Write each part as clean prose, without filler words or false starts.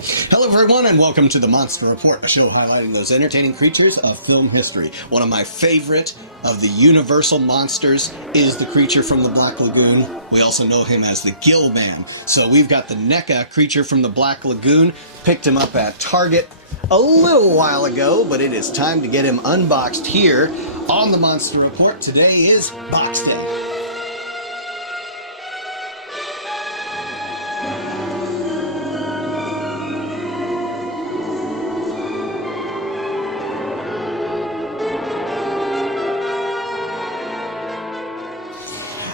Hello everyone and welcome to the Monster Report, a show highlighting those entertaining creatures of film history. One of my favorite of the universal monsters is the creature from the Black Lagoon. We also know him as the Gill Man. So we've got the NECA creature from the Black Lagoon. Picked him up at Target a little while ago, but it is time to get him unboxed here on the Monster Report. Today is Box Day.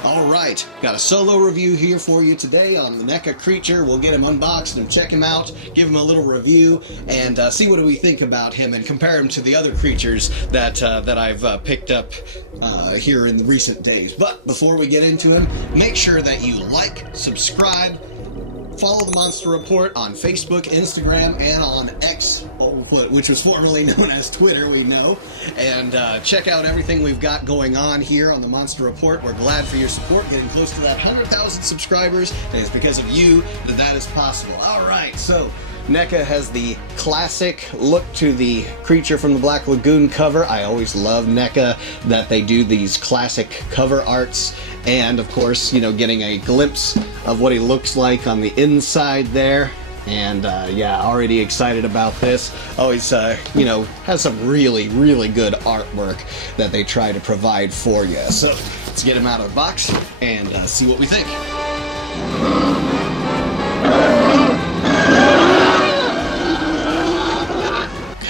Alright, got a solo review here for you today on the NECA creature. We'll get him unboxed and check him out, give him a little review, and see what do we think about him and compare him to the other creatures that I've picked up here in the recent days. But before we get into him, make sure that you like, subscribe, follow the Monster Report on Facebook, Instagram, and on X, which was formerly known as Twitter, we know. And check out everything we've got going on here on the Monster Report. We're glad for your support, getting close to that 100,000 subscribers, and it's because of you that that is possible. Alright, so NECA has the classic look to the creature from the Black Lagoon cover. I always love NECA that they do these classic cover arts, and of course, you know, getting a glimpse of what he looks like on the inside there. And yeah, already excited about this. Always, you know, has some really, really good artwork that they try to provide for you. So let's get him out of the box and see what we think.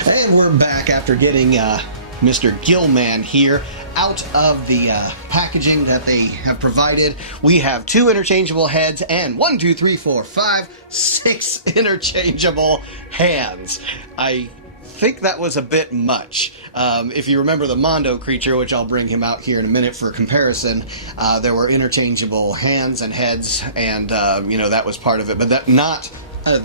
And we're back after getting Mr. Gill Man here out of the packaging that they have provided. We have 2 interchangeable heads and 6 interchangeable hands. I think that was a bit much. If you remember the Mondo creature, which I'll bring him out here in a minute for comparison, there were interchangeable hands and heads, and you know, that was part of it, but that not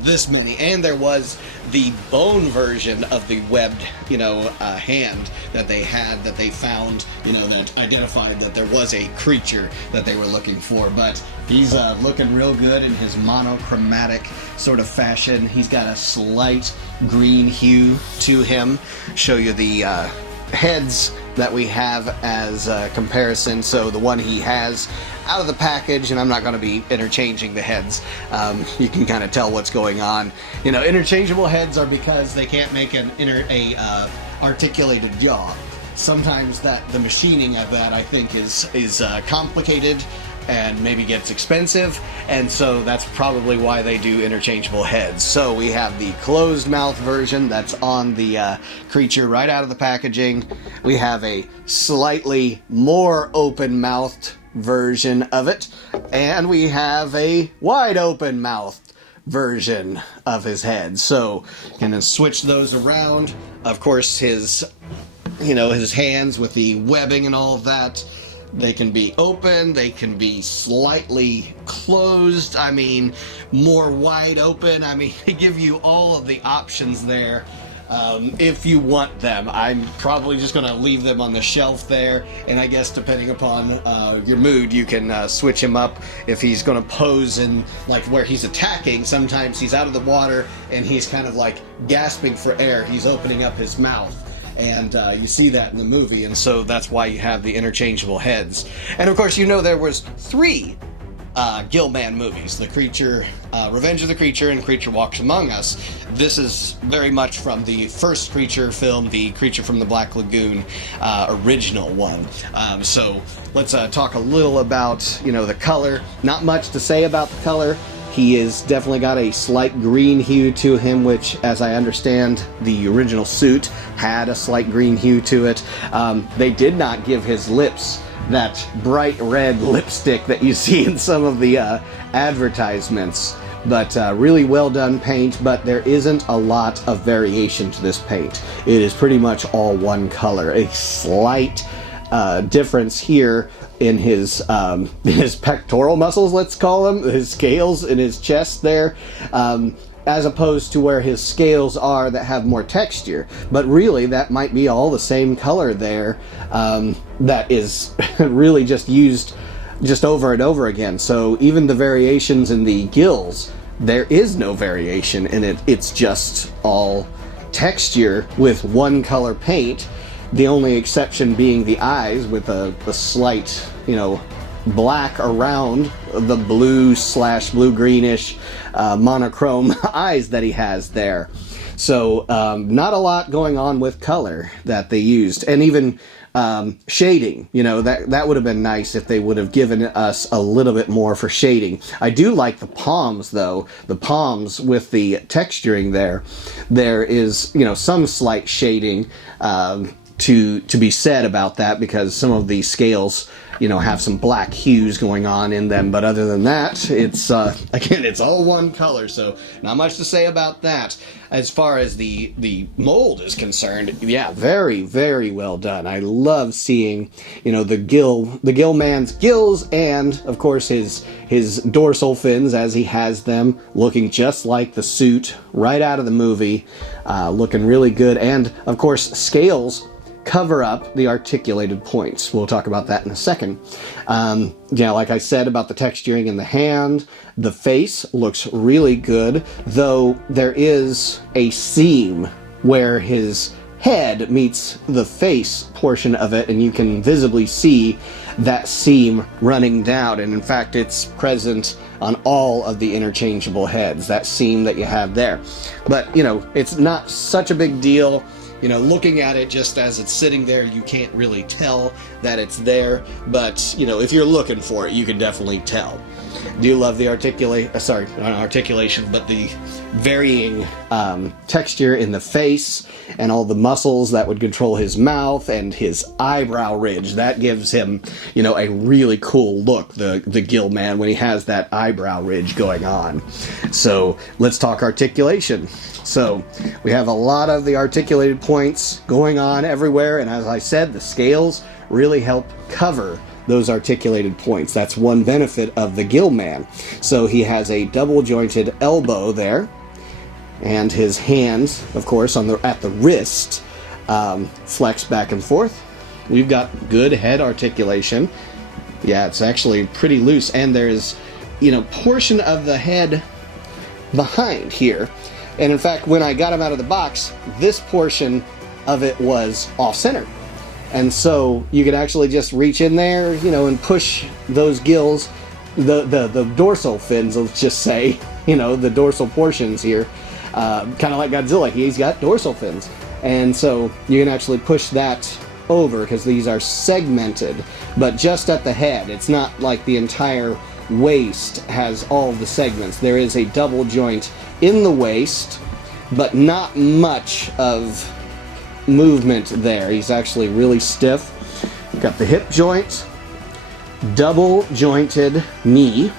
this many. And there was the bone version of the webbed, you know, hand that they had, that they found, you know, that identified that there was a creature that they were looking for. But he's looking real good in his monochromatic sort of fashion. He's got a slight green hue to him. Show you the heads that we have as a comparison. So the one he has out of the package, and I'm not going to be interchanging the heads. You can kind of tell what's going on. You know, interchangeable heads are because they can't make an articulated jaw. Sometimes the machining of that, I think, is complicated and maybe gets expensive, and so that's probably why they do interchangeable heads. So we have the closed mouth version that's on the creature right out of the packaging. We have a slightly more open-mouthed version of it, and we have a wide open-mouthed version of his head. So and then switch those around. Of course, his, you know, his hands with the webbing and all of that, they can be open, they can be slightly closed, I mean, more wide open. I mean, they give you all of the options there if you want them. I'm probably just going to leave them on the shelf there, and I guess depending upon your mood, you can switch him up if he's going to pose in, like, where he's attacking. Sometimes he's out of the water and he's kind of like gasping for air. He's opening up his mouth. And you see that in the movie, and so that's why you have the interchangeable heads. And of course, you know, there was 3 Gill Man movies: The Creature, Revenge of the Creature, and Creature Walks Among Us. This is very much from the first Creature film, the Creature from the Black Lagoon original one. So let's talk a little about, you know, the color. Not much to say about the color. He is definitely got a slight green hue to him, which, as I understand, the original suit had a slight green hue to it. They did not give his lips that bright red lipstick that you see in some of the advertisements. But really well done paint, but there isn't a lot of variation to this paint. It is pretty much all one color. A slight difference here in his pectoral muscles, let's call them, his scales in his chest there, as opposed to where his scales are that have more texture. But really, that might be all the same color there, that is really just used just over and over again. So even the variations in the gills there is no variation in it. It's just all texture with one color paint. The only exception being the eyes with a slight, you know, black around the blue/blue greenish monochrome eyes that he has there. So not a lot going on with color that they used, and even shading. You know, that would have been nice if they would have given us a little bit more for shading. I do like the palms though. The palms with the texturing there is, you know, some slight shading to be said about that, because some of the scales, you know, have some black hues going on in them, but other than that, it's again, it's all one color, so not much to say about that. As far as the mold is concerned, yeah, very, very well done. I love seeing, you know, the Gill Man's gills, and of course his dorsal fins as he has them, looking just like the suit right out of the movie, looking really good, and of course scales cover up the articulated points. We'll talk about that in a second. Yeah, like I said about the texturing in the hand, the face looks really good, though there is a seam where his head meets the face portion of it, and you can visibly see that seam running down, and in fact it's present on all of the interchangeable heads, that seam that you have there. But, you know, it's not such a big deal. You know, looking at it just as it's sitting there, you can't really tell that it's there, but, you know, if you're looking for it, you can definitely tell. Do love the articulation, but the varying texture in the face and all the muscles that would control his mouth and his eyebrow ridge. That gives him, you know, a really cool look, the Gill Man, when he has that eyebrow ridge going on. So let's talk articulation. So we have a lot of the articulated points going on everywhere, and as I said, the scales really help cover those articulated points. That's one benefit of the Gill Man. So he has a double jointed elbow there, and his hands, of course, at the wrist, flex back and forth. We've got good head articulation. Yeah, it's actually pretty loose, and there's, you know, portion of the head behind here. And in fact, when I got him out of the box, this portion of it was off-center. And so you could actually just reach in there, you know, and push those gills, the dorsal fins, let's just say, you know, the dorsal portions here, kind of like Godzilla, he's got dorsal fins. And so you can actually push that over, because these are segmented, but just at the head. It's not like the entire waist has all the segments. There is a double joint in the waist, but not much of movement there. He's actually really stiff. Got the hip joint, double jointed knee,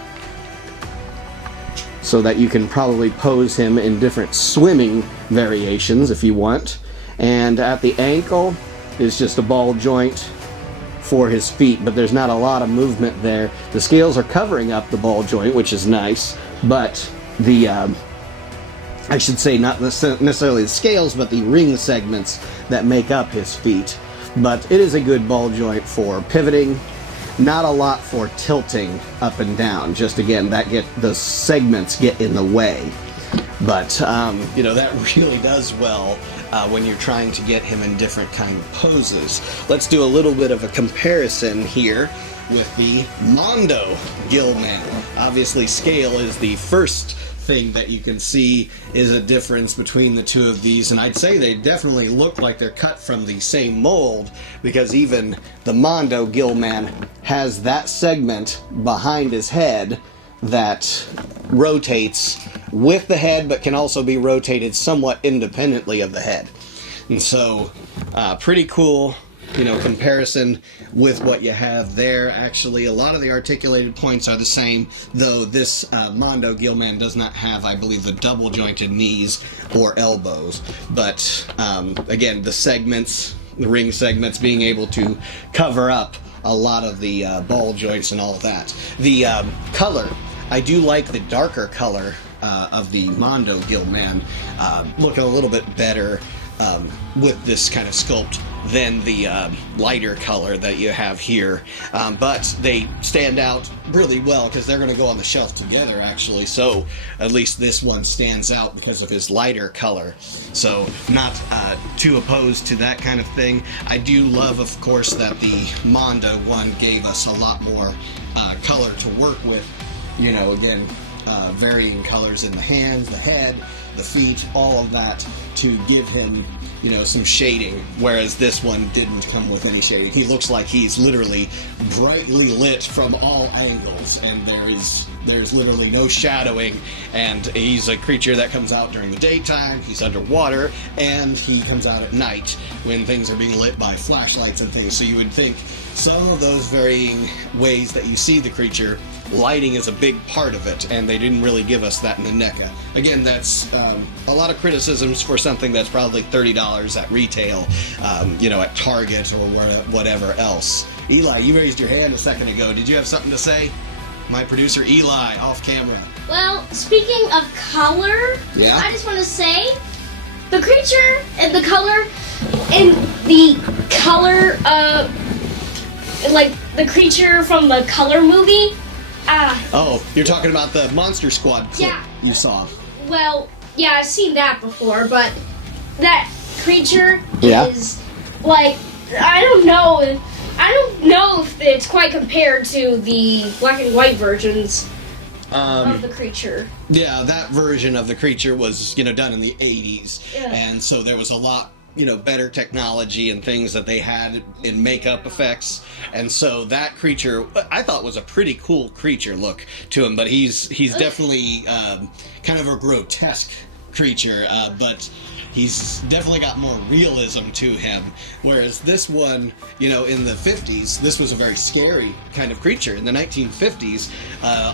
so that you can probably pose him in different swimming variations if you want. And at the ankle is just a ball joint for his feet, but there's not a lot of movement there. The scales are covering up the ball joint, which is nice, but the I should say not necessarily the scales, but the ring segments that make up his feet. But it is a good ball joint for pivoting, not a lot for tilting up and down. Just again, the segments get in the way. But you know, that really does well when you're trying to get him in different kind of poses. Let's do a little bit of a comparison here with the Mondo Gill Man. Obviously, scale is the first thing that you can see is a difference between the two of these, and I'd say they definitely look like they're cut from the same mold, because even the Mondo Gill Man has that segment behind his head that rotates with the head, but can also be rotated somewhat independently of the head. And so, pretty cool, you know, comparison with what you have there. Actually, a lot of the articulated points are the same, though this Mondo Gill Man does not have, I believe, the double jointed knees or elbows. But again, the segments, the ring segments, being able to cover up a lot of the ball joints and all of that. The color, I do like the darker color of the Mondo Gill Man, looking a little bit better with this kind of sculpt than the lighter color that you have here, but they stand out really well because they're going to go on the shelf together, actually. So at least this one stands out because of his lighter color. So not too opposed to that kind of thing. I do love, of course, that the Mondo one gave us a lot more color to work with. You know, again, varying colors in the hands, the head, the feet, all of that to give him, you know, some shading, whereas this one didn't come with any shading. He looks like he's literally brightly lit from all angles, and there's literally no shadowing, and he's a creature that comes out during the daytime, he's underwater, and he comes out at night when things are being lit by flashlights and things. So you would think some of those varying ways that you see the creature, lighting is a big part of it, and they didn't really give us that in the NECA. Again, that's a lot of criticisms for something that's probably $30 at retail, you know, at Target or whatever else. Eli, you raised your hand a second ago. Did you have something to say? My producer Eli, off camera. Well, speaking of color, yeah? I just want to say the creature and the color and the color like the creature from the Color movie. Oh, you're talking about the Monster Squad clip you saw. Well, yeah, I've seen that before, but that creature is like, I don't know if it's quite compared to the black and white versions of the creature. Yeah, that version of the creature was, you know, done in the 80s, and so there was a lot, you know, better technology and things that they had in makeup effects, and so that creature I thought was a pretty cool creature look to him, but he's definitely kind of a grotesque creature, but he's definitely got more realism to him, whereas this one, you know, in the 50s, this was a very scary kind of creature. In the 1950s,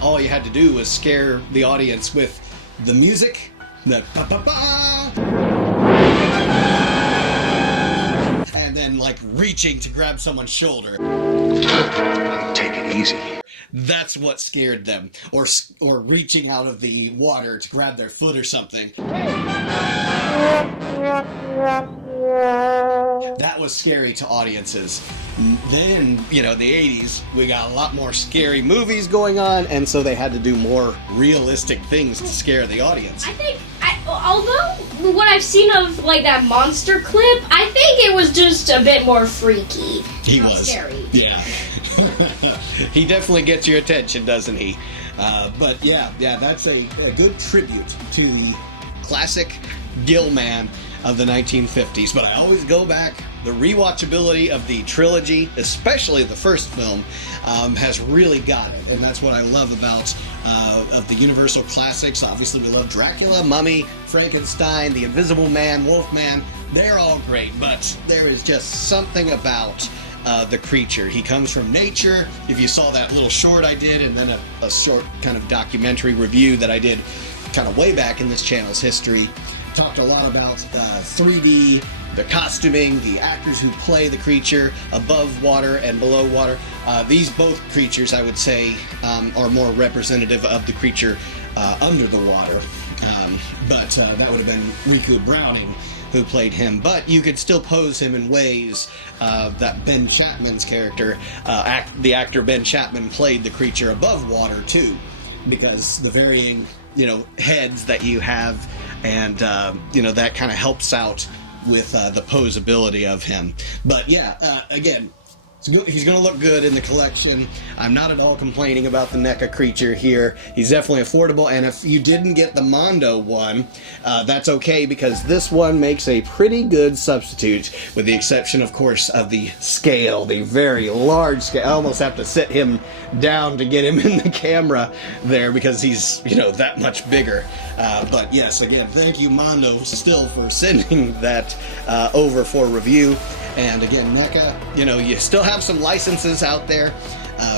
all you had to do was scare the audience with the music, the ba-ba-ba, and then like reaching to grab someone's shoulder. Take it easy. That's what scared them, or reaching out of the water to grab their foot or something. That was scary to audiences. Then, you know, in the 80s, we got a lot more scary movies going on, and so they had to do more realistic things to scare the audience. I think, although what I've seen of like that monster clip, I think it was just a bit more freaky. He was scary. Yeah. He definitely gets your attention, doesn't he? But yeah, that's a good tribute to the classic Gill Man of the 1950s. But I always go back, the rewatchability of the trilogy, especially the first film, has really got it, and that's what I love about of the Universal classics. Obviously, we love Dracula, Mummy, Frankenstein, The Invisible Man, Wolfman. They're all great, but there is just something about the creature. He comes from nature. If you saw that little short I did, and then a short kind of documentary review that I did kind of way back in this channel's history, talked a lot about 3D, the costuming, the actors who play the creature above water and below water. These both creatures, I would say, are more representative of the creature under the water. But that would have been Riku Browning who played him, but you could still pose him in ways that Ben Chapman's character, the actor Ben Chapman, played the creature above water too, because the varying, you know, heads that you have, and you know, that kind of helps out with the posability of him. But yeah, again, he's going to look good in the collection. I'm not at all complaining about the NECA creature here. He's definitely affordable, and if you didn't get the Mondo one, that's okay, because this one makes a pretty good substitute, with the exception, of course, of the scale, the very large scale. I almost have to sit him down to get him in the camera there, because he's, you know, that much bigger. But yes, again, thank you, Mondo, still, for sending that over for review. And again, NECA, you know, you still have some licenses out there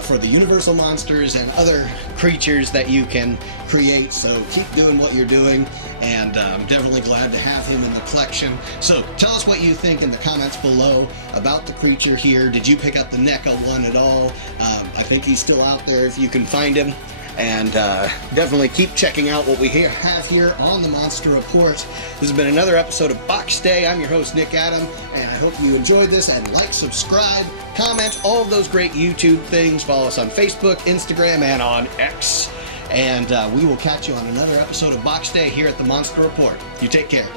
for the Universal monsters and other creatures that you can create, so keep doing what you're doing, and I'm definitely glad to have him in the collection. So tell us what you think in the comments below about the creature here. Did you pick up the NECA one at all? I think he's still out there if you can find him. And definitely keep checking out what we have here on the Monster Report. This has been another episode of Box Day. I'm your host, Nick Adam, and I hope you enjoyed this. And like, subscribe, comment, all of those great YouTube things. Follow us on Facebook, Instagram, and on X. And we will catch you on another episode of Box Day here at the Monster Report. You take care.